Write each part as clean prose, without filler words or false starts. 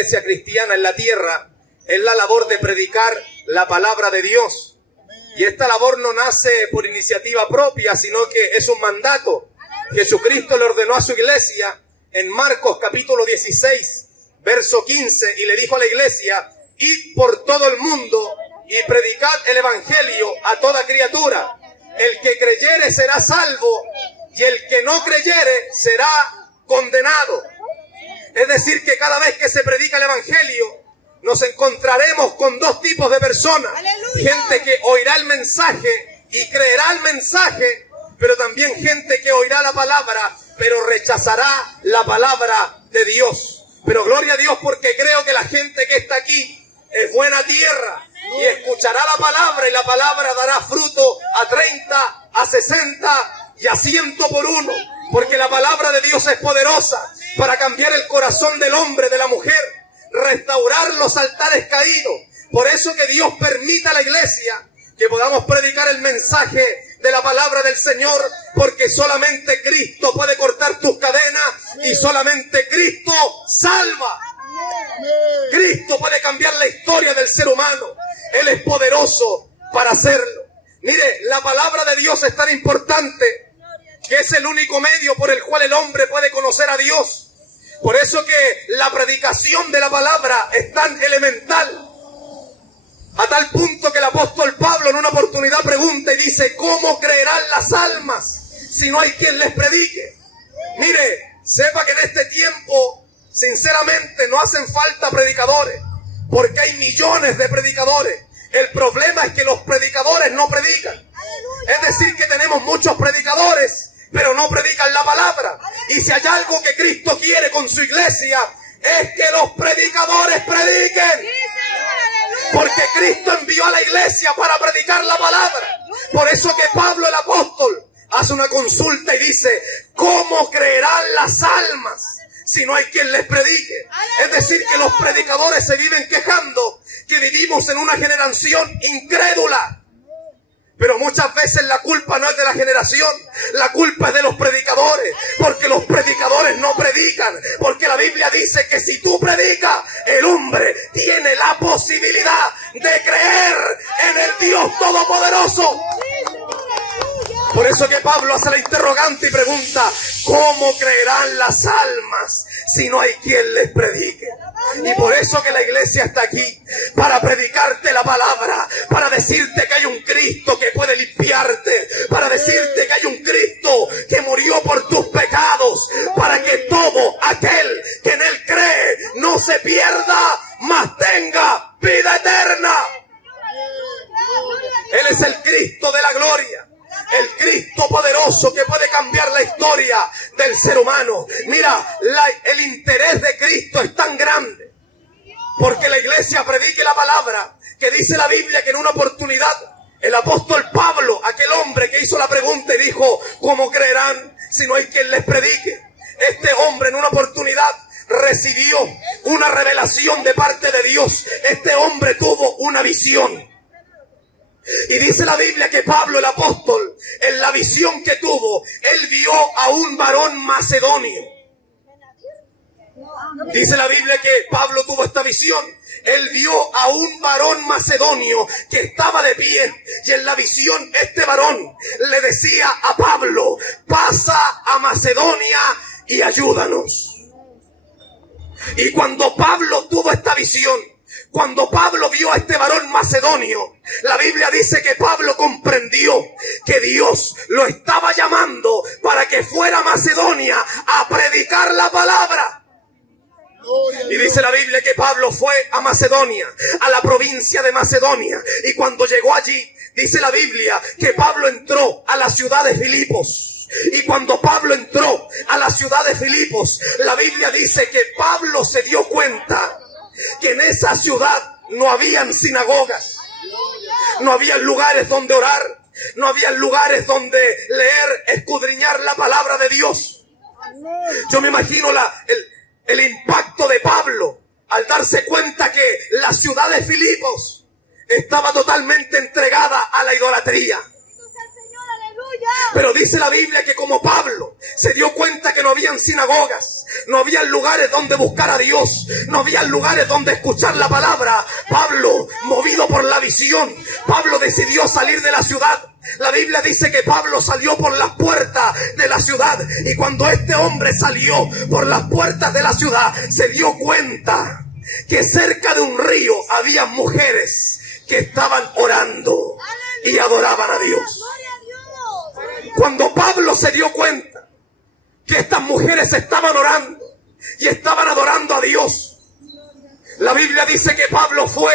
iglesia cristiana en la tierra es la labor de predicar la palabra de Dios. Y esta labor no nace por iniciativa propia, sino que es un mandato. Jesucristo le ordenó a su iglesia en Marcos capítulo 16, verso 15, y le dijo a la iglesia: id por todo el mundo y predicad el evangelio a toda criatura. El que creyere será salvo, y el que no creyere será condenado. Es decir, que cada vez que se predica el evangelio, nos encontraremos con dos tipos de personas. ¡Aleluya! Gente que oirá el mensaje y creerá el mensaje, pero también gente que oirá la palabra, pero rechazará la palabra de Dios. Pero gloria a Dios, porque creo que la gente que está aquí es buena tierra y escuchará la palabra, y la palabra dará fruto a 30, a 60 y a 100 por uno. Porque la palabra de Dios es poderosa para cambiar el corazón del hombre, de la mujer, restaurar los altares caídos. Por eso que Dios permita a la iglesia que podamos predicar el mensaje de la palabra del Señor, porque solamente Cristo puede cortar tus cadenas y solamente Cristo salva. Cristo puede cambiar la historia del ser humano. Él es poderoso para hacerlo. Mire, la palabra de Dios es tan importante que es el único medio por el cual el hombre puede conocer a Dios. Por eso que la predicación de la palabra es tan elemental, a tal punto que el apóstol Pablo en una oportunidad pregunta y dice: ¿cómo creerán las almas si no hay quien les predique? Mire, sepa que en este tiempo, sinceramente, no hacen falta predicadores, porque hay millones de predicadores. El problema es que los predicadores no predican. Es decir, que tenemos muchos predicadores, pero no predican la palabra. Y si hay algo que Cristo quiere con su iglesia, es que los predicadores prediquen. Porque Cristo envió a la iglesia para predicar la palabra. Por eso que Pablo el apóstol hace una consulta y dice: ¿cómo creerán las almas si no hay quien les predique? Es decir, que los predicadores se viven quejando que vivimos en una generación incrédula. Pero muchas veces la culpa no es de la generación, la culpa es de los predicadores, porque los predicadores no predican, porque la Biblia dice que si tú predicas, el hombre tiene la posibilidad de creer en el Dios Todopoderoso. Por eso que Pablo hace la interrogante y pregunta: ¿cómo creerán las almas si no hay quien les predique? Y por eso que la iglesia está aquí, para predicarte la palabra, para decirte que hay un Cristo que puede limpiarte, para decirte que hay un Cristo que murió por tus pecados, para que todo aquel que en Él cree no se pierda, mas tenga vida eterna. Él es el Cristo de la gloria, el Cristo poderoso que puede cambiar la historia del ser humano. Mira, el interés de Cristo es tan grande porque la iglesia predique la palabra, que dice la Biblia que en una oportunidad el apóstol Pablo, aquel hombre que hizo la pregunta y dijo: ¿cómo creerán si no hay quien les predique? Este hombre en una oportunidad recibió una revelación de parte de Dios. Este hombre tuvo una visión. Y dice la Biblia que Pablo el apóstol, en la visión que tuvo, él vio a un varón macedonio. Dice la Biblia que Pablo tuvo esta visión. Él vio a un varón macedonio que estaba de pie, y en la visión este varón le decía a Pablo: pasa a Macedonia y ayúdanos. Y cuando Pablo tuvo esta visión, cuando Pablo vio a este varón macedonio, la Biblia dice que Pablo comprendió que Dios lo estaba llamando para que fuera a Macedonia a predicar la palabra. Y dice la Biblia que Pablo fue a Macedonia, a la provincia de Macedonia, y cuando llegó allí, dice la Biblia que Pablo entró a la ciudad de Filipos. Y cuando Pablo entró a la ciudad de Filipos, la Biblia dice que Pablo se dio cuenta que en esa ciudad no habían sinagogas, no habían lugares donde orar, no habían lugares donde leer, escudriñar la palabra de Dios. Yo me imagino el impacto de Pablo al darse cuenta que la ciudad de Filipos estaba totalmente entregada a la idolatría. Pero dice la Biblia que como Pablo se dio cuenta que no habían sinagogas, no habían lugares donde buscar a Dios, no habían lugares donde escuchar la palabra, Pablo, movido por la visión, Pablo decidió salir de la ciudad. La Biblia dice que Pablo salió por las puertas de la ciudad, y cuando este hombre salió por las puertas de la ciudad, se dio cuenta que cerca de un río había mujeres que estaban orando y adoraban a Dios. Cuando Pablo se dio cuenta que estas mujeres estaban orando y estaban adorando a Dios, la Biblia dice que Pablo fue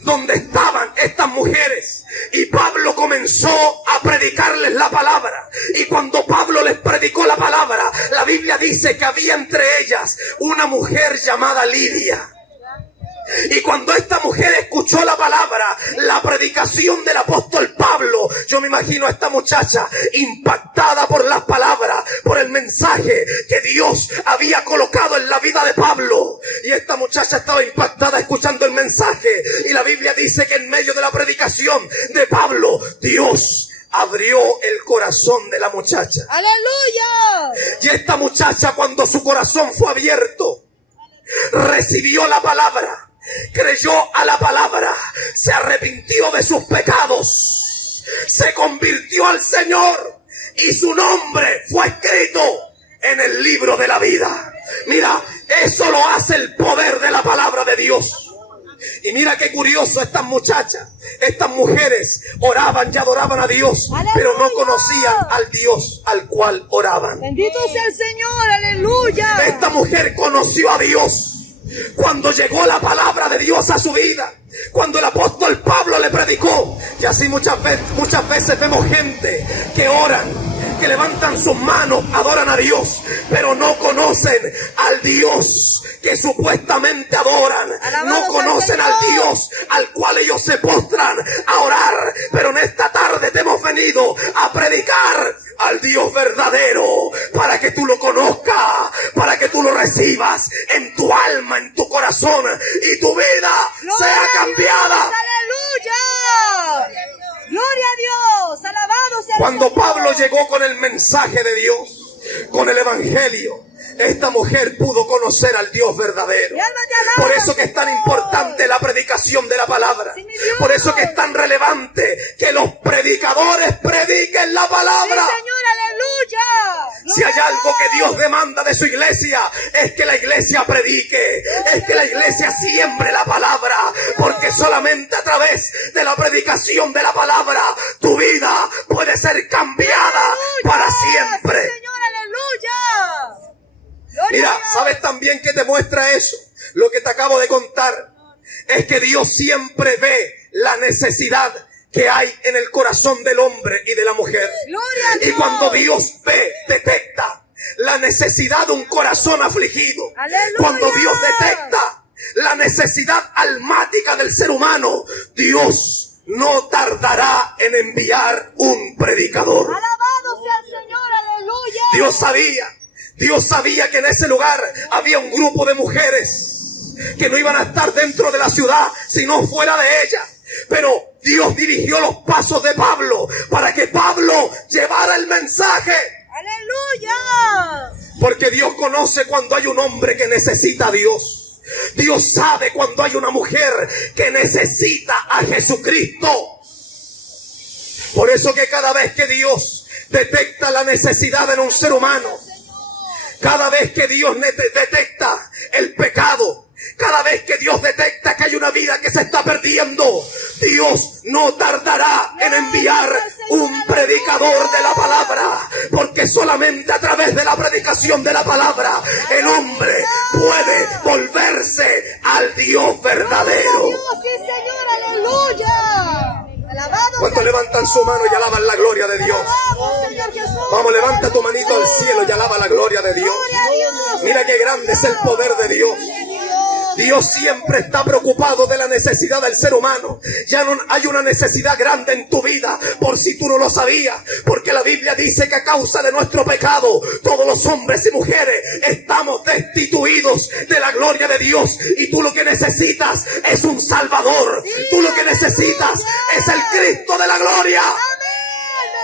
donde estaban estas mujeres y Pablo comenzó a predicarles la palabra. Y cuando Pablo les predicó la palabra, la Biblia dice que había entre ellas una mujer llamada Lidia. Y cuando esta mujer escuchó la palabra, la predicación del apóstol Pablo, yo me imagino a esta muchacha impactada por las palabras, por el mensaje que Dios había colocado en la vida de Pablo. Y esta muchacha estaba impactada escuchando el mensaje. Y la Biblia dice que en medio de la predicación de Pablo, Dios abrió el corazón de la muchacha. ¡Aleluya! Y esta muchacha, cuando su corazón fue abierto, recibió la palabra, creyó a la palabra, se arrepintió de sus pecados, se convirtió al Señor y su nombre fue escrito en el libro de la vida. Mira, eso lo hace el poder de la palabra de Dios. Y mira qué curioso, estas muchachas, estas mujeres oraban y adoraban a Dios, ¡Aleluya! pero no conocían al Dios al cual oraban. Bendito sea el Señor, aleluya. Esta mujer conoció a Dios cuando llegó la palabra de Dios a su vida, cuando el apóstol Pablo le predicó. Y así muchas veces vemos gente que oran, que levantan sus manos, adoran a Dios, pero no conocen al Dios que supuestamente adoran. Alabado No conocen sea el al Señor. Dios al cual ellos se postran a orar. Pero en esta tarde te hemos venido a predicar al Dios verdadero, para que tú lo conozcas, para que tú lo recibas en tu alma, en tu corazón, y tu vida ¡Gloria sea a cambiada. Dios! ¡Aleluya! ¡Gloria a Dios! ¡Alabado sea el Cuando Señor! Pablo llegó con el mensaje de Dios, con el evangelio, esta mujer pudo conocer al Dios verdadero. Mi alma te alaba, Por eso que es tan Señor. importante la predicación de la palabra. Sí, mi Dios. Por eso que es tan relevante que los predicadores prediquen la ¡Sí, palabra. Señor, aleluya! Si hay algo que Dios demanda de su iglesia, es que la iglesia predique, es que la iglesia siembre la palabra, porque solamente a través de la predicación de la palabra tu vida puede ser cambiada para siempre. ¡Sí, Señor, aleluya! ¡Gloria Mira, a Dios! ¿sabes también qué te muestra eso? Lo que te acabo de contar es que Dios siempre ve la necesidad que hay en el corazón del hombre y de la mujer. ¡Gloria a Y Dios! cuando Dios ve, detecta la necesidad de un corazón afligido, ¡Aleluya! cuando Dios detecta la necesidad almática del ser humano, Dios no tardará en enviar un predicador. ¡Alabado sea el Señor, aleluya! Dios sabía que en ese lugar había un grupo de mujeres que no iban a estar dentro de la ciudad, sino fuera de ella. Pero Dios dirigió los pasos de Pablo para que Pablo llevara el mensaje. ¡Aleluya! Porque Dios conoce cuando hay un hombre que necesita a Dios. Dios sabe cuando hay una mujer que necesita a Jesucristo. Por eso que cada vez que Dios detecta la necesidad en un ser humano, cada vez que Dios detecta el pecado, cada vez que Dios detecta que hay una vida que se está perdiendo, Dios no tardará en enviar un predicador de la palabra, porque solamente a través de la predicación de la palabra el hombre puede volverse al Dios verdadero. ¡Dios, sí, Señor, aleluya! ¡Alabado ¿Cuántos levantan su mano y alaban la gloria de Dios? Alabado, Señor Jesús! Vamos, levanta tu manito al cielo y alaba la gloria de Dios. ¡Gloria a Dios! Mira qué grande es el poder de Dios. Dios siempre está preocupado de la necesidad del ser humano. Ya no hay una necesidad grande en tu vida, por si tú no lo sabías, porque la Biblia dice que a causa de nuestro pecado todos los hombres y mujeres estamos destituidos de la gloria de Dios, y tú lo que necesitas es un Salvador. Tú lo que necesitas es el Cristo de la gloria.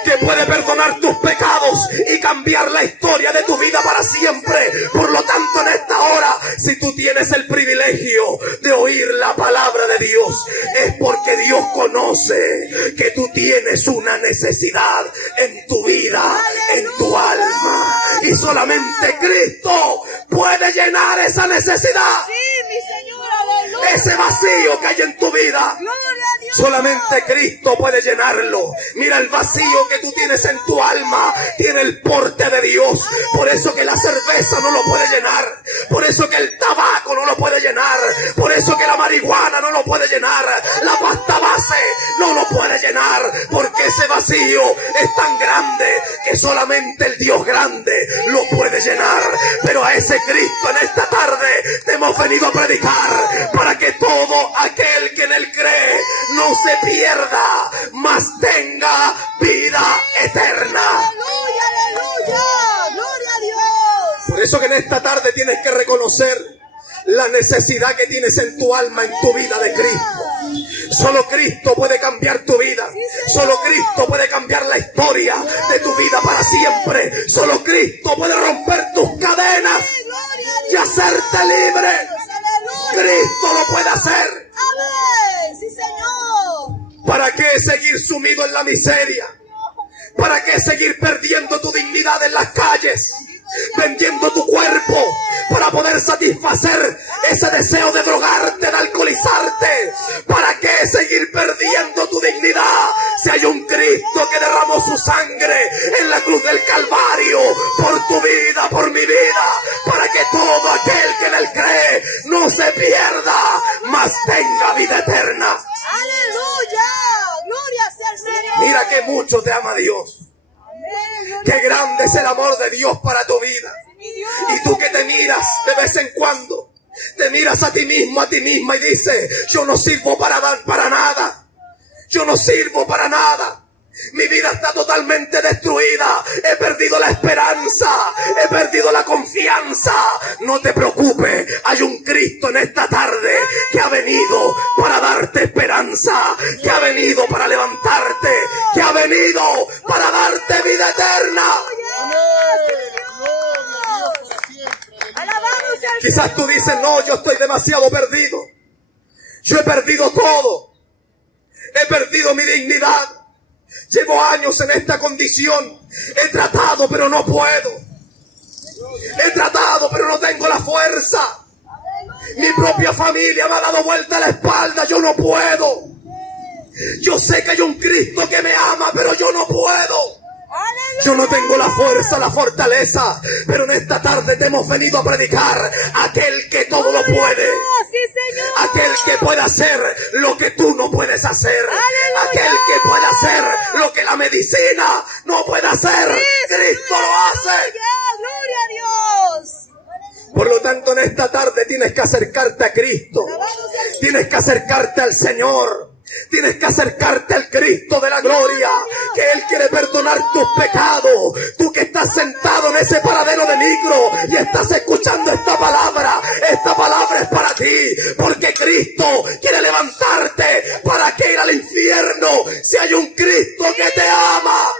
que puede perdonar tus pecados y cambiar la historia de tu vida para siempre. Por lo tanto, en esta hora, si tú tienes el privilegio de oír la palabra de Dios, es porque Dios conoce que tú tienes una necesidad en tu vida, en tu alma, y solamente Cristo puede llenar esa necesidad. Sí, mi Señor, aleluya. Ese vacío que hay en tu vida, Gloria a Dios. solamente Cristo puede llenarlo. Mira, el vacío que tú tienes en tu alma tiene el porte de Dios. Por eso que la cerveza no lo puede llenar. Por eso que el tabaco no lo puede llenar. Por eso que la marihuana no lo puede llenar. La pasta base no lo puede llenar. Porque ese vacío es tan grande que solamente el Dios grande lo puede llenar. Pero a ese Cristo en esta tarde te hemos venido a predicar, para que todo aquel que en él cree no se pierda, mas tenga vida eterna. Aleluya, aleluya. Gloria a Dios. Por eso que en esta tarde tienes que reconocer la necesidad que tienes en tu alma, en tu vida de Cristo. Solo Cristo puede cambiar tu vida. Solo Cristo puede cambiar la historia de tu vida para siempre. Solo Cristo puede romper tus cadenas y hacerte libre. Cristo lo puede hacer. Amén. Sí, Señor. ¿Para qué seguir sumido en la miseria? ¿Para qué seguir perdiendo tu dignidad en las calles? Vendiendo tu cuerpo para poder satisfacer ese deseo de drogarte, de alcoholizarte. ¿Para qué seguir perdiendo tu dignidad si hay un Cristo que derramó su sangre en la cruz del Calvario por tu vida, por mi vida, para que todo aquel que en él cree no se pierda, mas tenga vida eterna? Aleluya. Gloria sea el Señor. Mira que mucho te ama Dios. Qué grande es el amor de Dios para tu vida. Y tú que te miras de vez en cuando, te miras a ti mismo, a ti misma, y dices: yo no sirvo para nada. Yo no sirvo para nada. Mi vida está totalmente destruida. He perdido la esperanza. He perdido la confianza. No te preocupes. Hay un Cristo en esta tarde que ha venido para darte esperanza. Que ha venido para levantarte. Que ha venido para darte vida eterna. Quizás tú dices: no, yo estoy demasiado perdido. Yo he perdido todo. He perdido mi dignidad. Llevo años en esta condición. He tratado, pero no puedo. He tratado, pero no tengo la fuerza. Mi propia familia me ha dado vuelta a la espalda. Yo no puedo. Yo sé que hay un Cristo que me ama, pero yo no puedo. Yo no tengo la fuerza, la fortaleza, pero en esta tarde te hemos venido a predicar aquel que todo lo puede. Aquel que puede hacer lo que tú no puedes hacer. Aquel que puede hacer lo que la medicina no puede hacer. Cristo lo hace. Gloria a Dios. Por lo tanto, en esta tarde tienes que acercarte a Cristo. Tienes que acercarte al Señor. Tienes que acercarte al Cristo de la gloria, que Él quiere perdonar tus pecados. Tú que estás sentado en ese paradero de micro y estás escuchando esta palabra es para ti, porque Cristo quiere levantarte. ¿Para qué ir al infierno si hay un Cristo que te ama?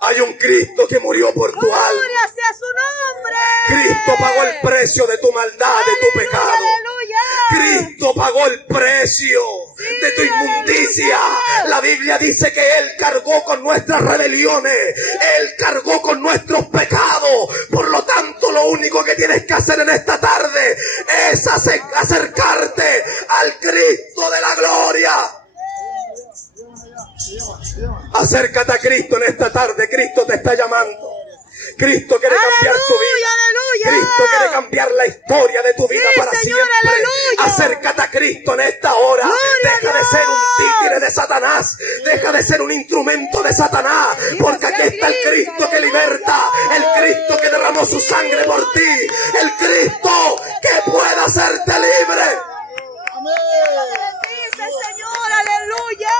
Hay un Cristo que murió por tu alma. Gloria sea su nombre. Cristo pagó el precio de tu maldad, de tu pecado. Cristo pagó el precio de tu inmundicia. La Biblia dice que Él cargó con nuestras rebeliones. Él cargó con nuestros pecados. Por lo tanto, lo único que tienes que hacer en esta tarde es acercarte al Cristo de la gloria. Acércate a Cristo en esta tarde. Cristo te está llamando. Cristo quiere cambiar tu vida. Cristo quiere cambiar la historia de tu vida para siempre. Acércate a Cristo en esta hora. Deja de ser un títere de Satanás. Deja de ser un instrumento de Satanás. Porque aquí está el Cristo que liberta. El Cristo que derramó su sangre por ti. El Cristo que puede hacerte libre. Señor, aleluya.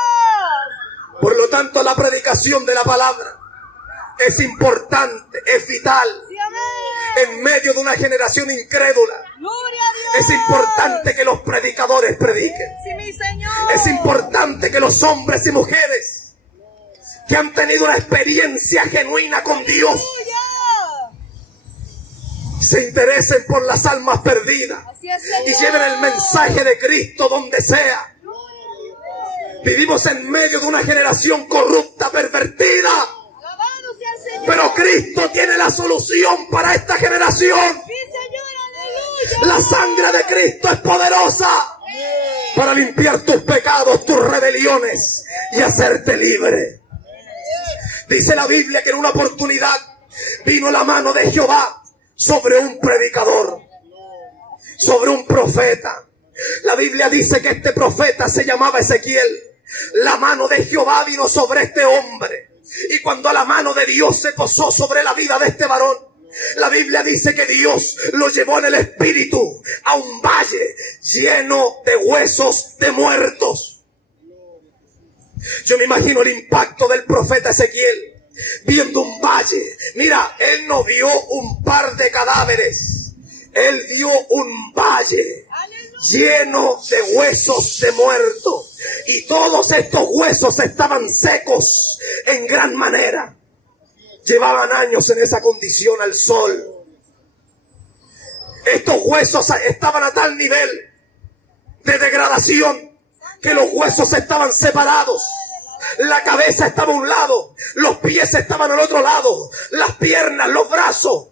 Por lo tanto, la predicación de la palabra es importante, es vital. En medio de una generación incrédula, Es importante que los predicadores prediquen. Sí, mi Señor. Es importante que los hombres y mujeres que han tenido una experiencia genuina con Dios Aleluya. se interesen por las almas perdidas Así es, y Señor. lleven el mensaje de Cristo donde sea. Vivimos en medio de una generación corrupta, pervertida, Alabado sea el Señor. pero Cristo tiene la solución para esta generación. Sí, Señor, aleluya. La sangre de Cristo es poderosa para limpiar tus pecados, tus rebeliones y hacerte libre. Dice la Biblia que en una oportunidad vino la mano de Jehová sobre un predicador, sobre un profeta. La Biblia dice que este profeta se llamaba Ezequiel. La mano de Jehová vino sobre este hombre. Y cuando la mano de Dios se posó sobre la vida de este varón, la Biblia dice que Dios lo llevó en el espíritu a un valle lleno de huesos de muertos. Yo me imagino el impacto del profeta Ezequiel viendo un valle. Mira, él no vio un par de cadáveres, él vio un valle lleno de huesos de muertos. Y todos estos huesos estaban secos en gran manera. Llevaban años en esa condición al sol. Estos huesos estaban a tal nivel de degradación que los huesos estaban separados. La cabeza estaba a un lado, los pies estaban al otro lado, las piernas, los brazos.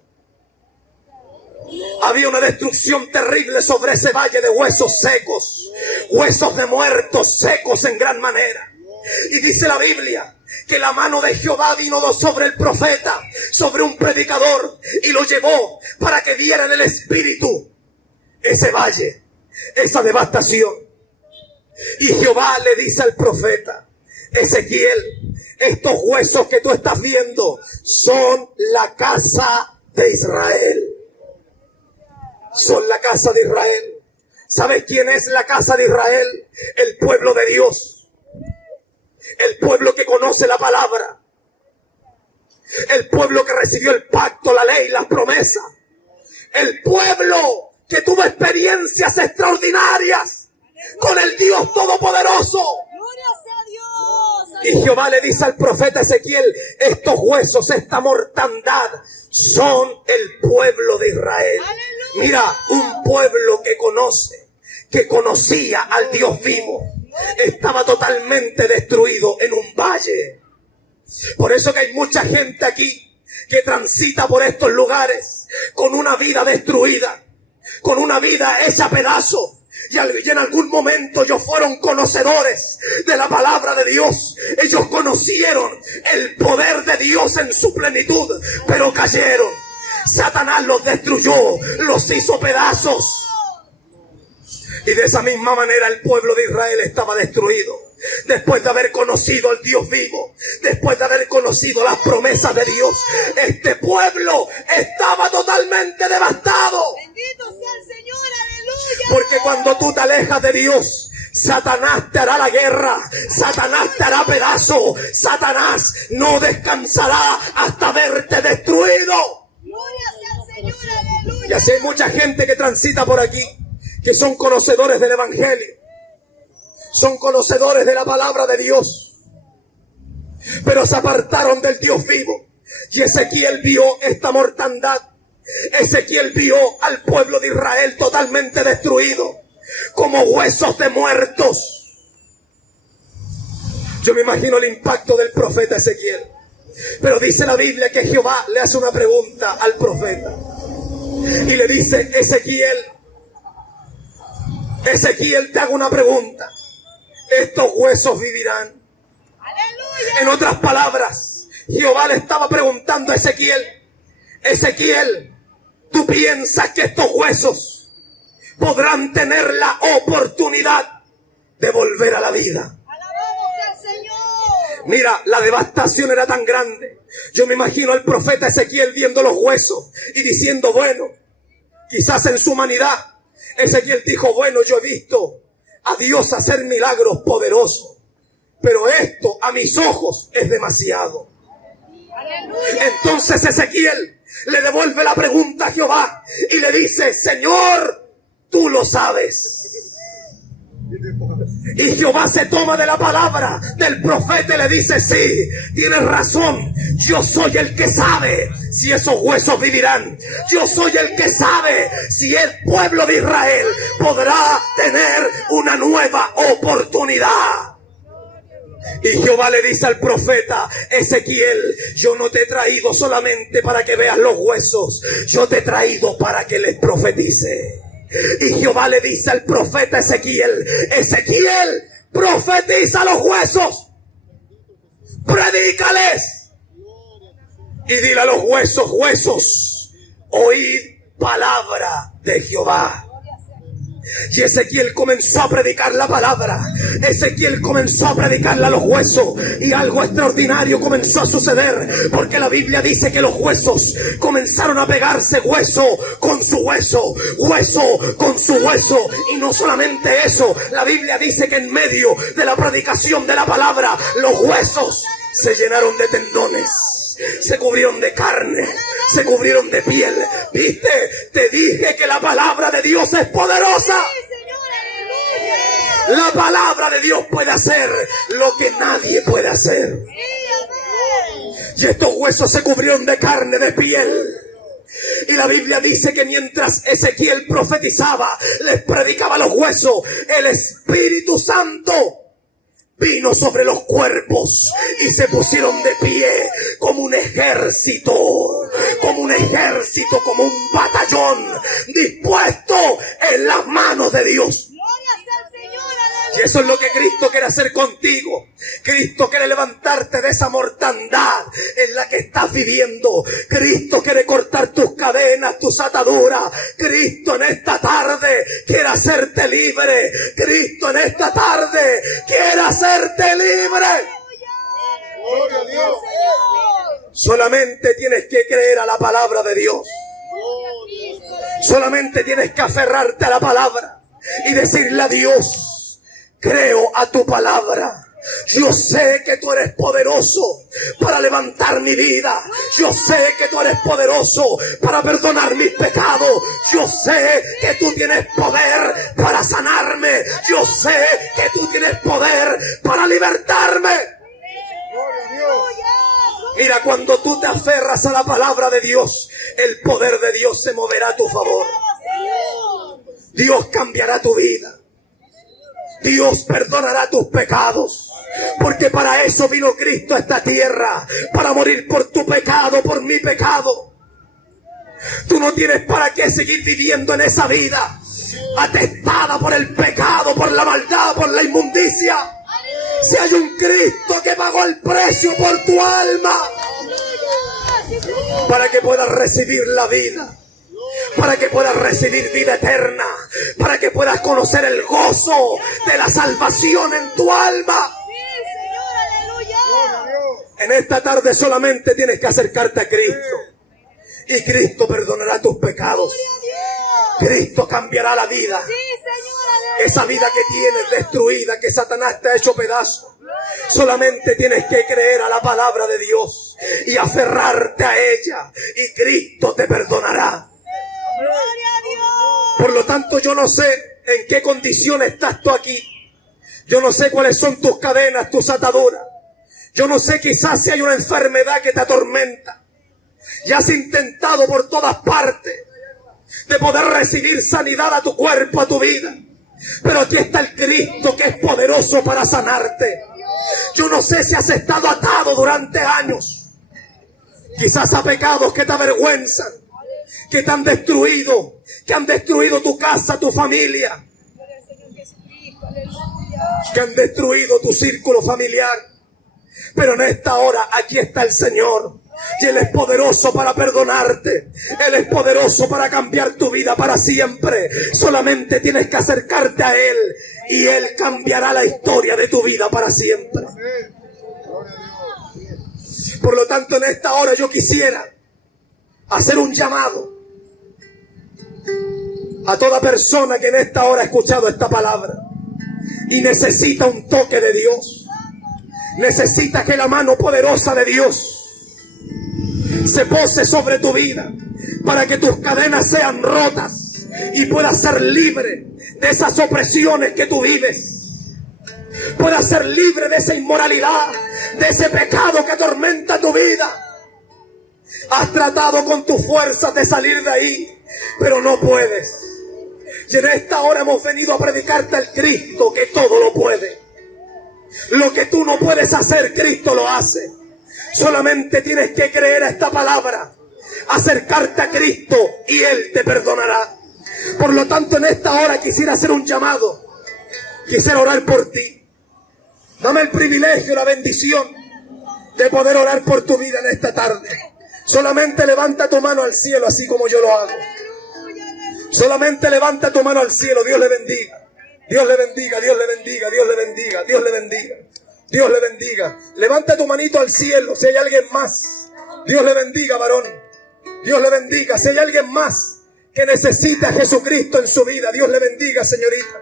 Había una destrucción terrible sobre ese valle de huesos secos, huesos de muertos secos en gran manera. Y dice la Biblia que la mano de Jehová vino sobre el profeta, sobre un predicador, y lo llevó para que viera en el espíritu ese valle, esa devastación. Y Jehová le dice al profeta: Ezequiel, estos huesos que tú estás viendo son la casa de Israel. Son la casa de Israel. ¿Sabes quién es la casa de Israel? El pueblo de Dios. El pueblo que conoce la palabra. El pueblo que recibió el pacto, la ley, las promesas. El pueblo que tuvo experiencias extraordinarias con el Dios Todopoderoso. Gloria sea Dios. Y Jehová le dice al profeta Ezequiel: estos huesos, esta mortandad, son el pueblo de Israel. Mira, un pueblo que conoce, que conocía al Dios vivo, estaba totalmente destruido en un valle. Por eso que hay mucha gente aquí que transita por estos lugares con una vida destruida, con una vida hecha a pedazos. Y en algún momento ellos fueron conocedores de la palabra de Dios. Ellos conocieron el poder de Dios en su plenitud, pero cayeron. Satanás los destruyó, los hizo pedazos. Y de esa misma manera el pueblo de Israel estaba destruido. Después de haber conocido al Dios vivo, después de haber conocido las promesas de Dios, este pueblo estaba totalmente devastado. Bendito sea el Señor, aleluya. Porque cuando tú te alejas de Dios, Satanás te hará la guerra, Satanás te hará pedazo, Satanás no descansará hasta verte destruido. Gloria sea el Señor, aleluya. Y así hay mucha gente que transita por aquí, que son conocedores del Evangelio, son conocedores de la palabra de Dios, pero se apartaron del Dios vivo. Y Ezequiel vio esta mortandad. Ezequiel vio al pueblo de Israel totalmente destruido, como huesos de muertos. Yo me imagino el impacto del profeta Ezequiel. Pero dice la Biblia que Jehová le hace una pregunta al profeta y le dice: Ezequiel, te hago una pregunta. ¿Estos huesos vivirán? Aleluya. En otras palabras, Jehová le estaba preguntando a Ezequiel: Ezequiel, ¿tú piensas que estos huesos podrán tener la oportunidad de volver a la vida? Alabado sea el Señor. Mira, la devastación era tan grande. Yo me imagino al profeta Ezequiel viendo los huesos y diciendo: bueno, quizás en su humanidad Ezequiel dijo: bueno, yo he visto a Dios hacer milagros poderosos, pero esto a mis ojos es demasiado. Aleluya. Entonces Ezequiel le devuelve la pregunta a Jehová y le dice: Señor, tú lo sabes. Y Jehová se toma de la palabra del profeta y le dice: sí, tienes razón, yo soy el que sabe si esos huesos vivirán. Yo soy el que sabe si el pueblo de Israel podrá tener una nueva oportunidad. Y Jehová le dice al profeta: Ezequiel, yo no te he traído solamente para que veas los huesos, yo te he traído para que les profetice. Y Jehová le dice al profeta Ezequiel: Ezequiel, profetiza los huesos, predícales y dile a los huesos: huesos, oíd palabra de Jehová. Y Ezequiel comenzó a predicar la palabra. Ezequiel comenzó a predicarle a los huesos, y algo extraordinario comenzó a suceder, porque la Biblia dice que los huesos comenzaron a pegarse, hueso con su hueso, hueso con su hueso. Y no solamente eso, la Biblia dice que en medio de la predicación de la palabra, los huesos se llenaron de tendones, se cubrieron de carne, se cubrieron de piel. ¿Viste? Te dije que la palabra de Dios es poderosa. La palabra de Dios puede hacer lo que nadie puede hacer. Y estos huesos se cubrieron de carne, de piel. Y la Biblia dice que mientras Ezequiel profetizaba, les predicaba a los huesos, el Espíritu Santo vino sobre los cuerpos y se pusieron de pie como un ejército, como un ejército, como un batallón dispuesto en las manos de Dios. Y eso es lo que Cristo quiere hacer contigo. Cristo quiere levantarte de esa mortandad en la que estás viviendo. Cristo quiere cortar tus cadenas, tus ataduras. Cristo en esta tarde quiere hacerte libre. Cristo en esta tarde quiere hacerte libre. Gloria a Dios. Solamente tienes que creer a la palabra de Dios. Solamente tienes que aferrarte a la palabra y decirle a Dios: creo a tu palabra. Yo sé que tú eres poderoso para levantar mi vida. Yo sé que tú eres poderoso para perdonar mis pecados. Yo sé que tú tienes poder para sanarme. Yo sé que tú tienes poder para libertarme. Gloria a Dios. Mira, cuando tú te aferras a la palabra de Dios, el poder de Dios se moverá a tu favor. Dios cambiará tu vida. Dios perdonará tus pecados, porque para eso vino Cristo a esta tierra, para morir por tu pecado, por mi pecado. Tú no tienes para qué seguir viviendo en esa vida atestada por el pecado, por la maldad, por la inmundicia. Si hay un Cristo que pagó el precio por tu alma, para que puedas recibir la vida, para que puedas recibir vida eterna, para que puedas conocer el gozo de la salvación en tu alma. En esta tarde solamente tienes que acercarte a Cristo, y Cristo perdonará tus pecados. Cristo cambiará la vida, esa vida que tienes destruida, que Satanás te ha hecho pedazos. Solamente tienes que creer a la palabra de Dios y aferrarte a ella, y Cristo te perdonará. Por lo tanto, yo no sé en qué condición estás tú aquí. Yo no sé cuáles son tus cadenas, tus ataduras. Yo no sé, quizás si hay una enfermedad que te atormenta y has intentado por todas partes de poder recibir sanidad a tu cuerpo, a tu vida. Pero aquí está el Cristo que es poderoso para sanarte. Yo no sé si has estado atado durante años, quizás a pecados que te avergüenzan, que te han destruido, que han destruido tu casa, tu familia, que han destruido tu círculo familiar. Pero en esta hora aquí está el Señor, y Él es poderoso para perdonarte. Él es poderoso para cambiar tu vida para siempre. Solamente tienes que acercarte a Él, y Él cambiará la historia de tu vida para siempre. Por lo tanto, en esta hora yo quisiera hacer un llamado a toda persona que en esta hora ha escuchado esta palabra y necesita un toque de Dios. Necesita que la mano poderosa de Dios se pose sobre tu vida para que tus cadenas sean rotas, y puedas ser libre de esas opresiones que tú vives. Puedas ser libre de esa inmoralidad, de ese pecado que atormenta tu vida. Has tratado con tus fuerzas de salir de ahí, pero no puedes. Y en esta hora hemos venido a predicarte al Cristo que todo lo puede. Lo que tú no puedes hacer, Cristo lo hace. Solamente tienes que creer a esta palabra, acercarte a Cristo y Él te perdonará. Por lo tanto, en esta hora quisiera hacer un llamado. Quisiera orar por ti. Dame el privilegio, la bendición de poder orar por tu vida en esta tarde. Solamente levanta tu mano al cielo, así como yo lo hago. Solamente levanta tu mano al cielo. Dios le bendiga. Dios le bendiga, Dios le bendiga, Dios le bendiga, Dios le bendiga. Dios le bendiga. Levanta tu manito al cielo si hay alguien más. Dios le bendiga, varón. Dios le bendiga. Si hay alguien más que necesita a Jesucristo en su vida, Dios le bendiga, señorita.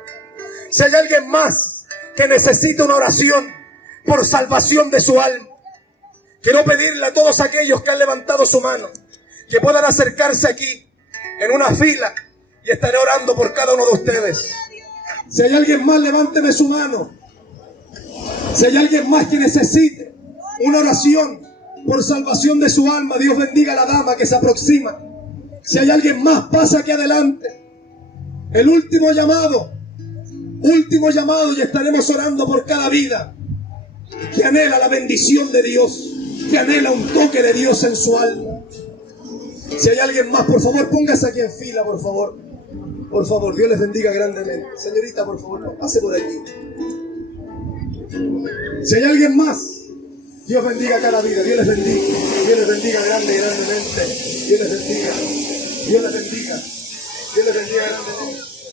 Si hay alguien más que necesita una oración por salvación de su alma, quiero pedirle a todos aquellos que han levantado su mano que puedan acercarse aquí en una fila y estaré orando por cada uno de ustedes. Si hay alguien más, levánteme su mano. Si hay alguien más que necesite una oración por salvación de su alma, Dios bendiga a la dama que se aproxima. Si hay alguien más, pasa aquí adelante. El último llamado y estaremos orando por cada vida que anhela la bendición de Dios, que anhela un toque de Dios en su alma. Si hay alguien más, por favor, póngase aquí en fila, por favor. Por favor, Dios les bendiga grandemente. Señorita, por favor, no, pase por aquí. Si hay alguien más, Dios bendiga cada vida. Dios les bendiga. Dios les bendiga grandemente. Dios les bendiga. Dios les bendiga. Dios les bendiga grandemente.